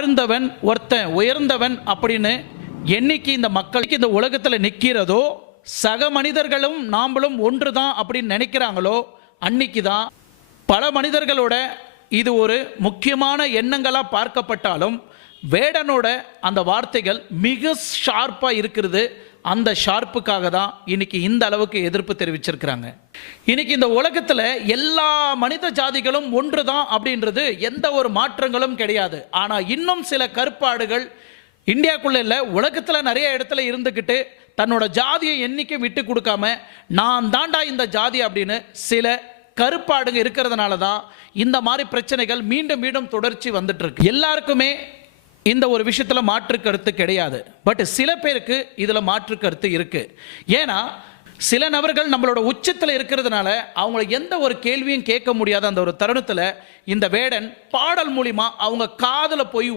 தாழ்ந்தவன் ஒருத்தன் உயர்ந்தவன் அப்படின்னு என்னைக்கு இந்த மக்களுக்கு இந்த உலகத்தில் நிற்கிறதோ, சக மனிதர்களும் நாமளும் ஒன்று தான் அப்படின்னு நினைக்கிறாங்களோ, அன்னைக்கு தான் பல மனிதர்களோட இது ஒரு முக்கியமான எண்ணங்களாக பார்க்கப்பட்டாலும் வேடனோட அந்த வார்த்தைகள் மிக ஷார்ப்பாக இருக்கிறது. அந்த ஷார்ப்புக்காக தான் இன்னைக்கு இந்த அளவுக்கு எதிர்ப்பு தெரிவிச்சிருக்கிறாங்க. இன்னைக்கு இந்த உலகத்தில் எல்லா மனித ஜாதிகளும் ஒன்று தான் அப்படின்றது எந்த ஒரு மாற்றங்களும் கிடையாது. ஆனால் இன்னும் சில கருப்பாடுகள் இந்தியாவுக்குள்ள இல்லை, உலகத்தில் நிறைய இடத்துல இருந்துக்கிட்டு தன்னோட ஜாதியை என்னைக்கு விட்டு கொடுக்காம நான் தாண்டா இந்த ஜாதி அப்படின்னு சில கருப்பாடுங்க இருக்கிறதுனால தான் இந்த மாதிரி பிரச்சனைகள் மீண்டும் மீண்டும் தொடர்ச்சி வந்துட்டு இருக்கு. எல்லாருக்குமே இந்த ஒரு விஷயத்தில் மாற்று கருத்து கிடையாது. பட் சில பேருக்கு இதில் மாற்று கருத்து இருக்கு. ஏன்னா சில நபர்கள் நம்மளோட உச்சத்தில் இருக்கிறதுனால அவங்கள எந்த ஒரு கேள்வியும் கேட்க முடியாத அந்த ஒரு தருணத்தில் இந்த வேடன் பாடல் மூலிமா அவங்க காதில் போய்